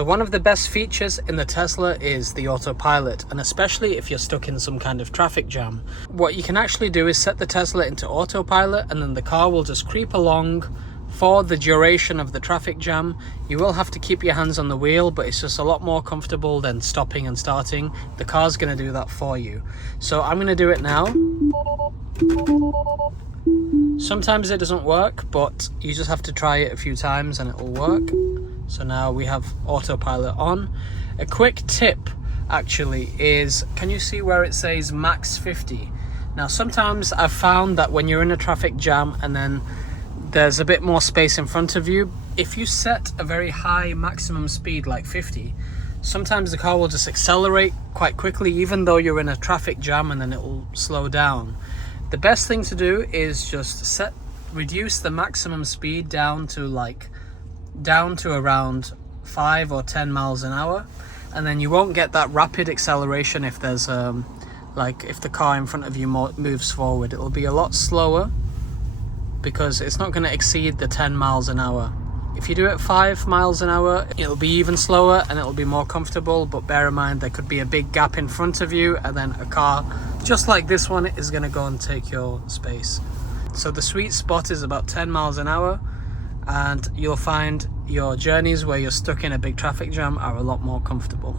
So one of the best features in the Tesla is the autopilot, and especially if you're stuck in some kind of traffic jam. What you can actually do is set the Tesla into autopilot, and then the car will just creep along for the duration of the traffic jam. You will have to keep your hands on the wheel, but it's just a lot more comfortable than stopping and starting. The car's going to do that for you. So I'm going to do it now. Sometimes it doesn't work, but you just have to try it a few times and it will work. So now we have autopilot on. A quick tip actually is, can you see where it says max 50? Now sometimes I've found that when you're in a traffic jam and then there's a bit more space in front of you, if you set a very high maximum speed like 50, sometimes the car will just accelerate quite quickly even though you're in a traffic jam, and then it will slow down. The best thing to do is just reduce the maximum speed down to around 5 or 10 miles an hour, and then you won't get that rapid acceleration if there's if the car in front of you moves forward. It will be a lot slower because it's not going to exceed the 10 miles an hour. If you do it 5 miles an hour, it'll be even slower and it'll be more comfortable, but bear in mind there could be a big gap in front of you, and then a car just like this one is going to go and take your space. So the sweet spot is about 10 miles an hour, and you'll find your journeys where you're stuck in a big traffic jam are a lot more comfortable.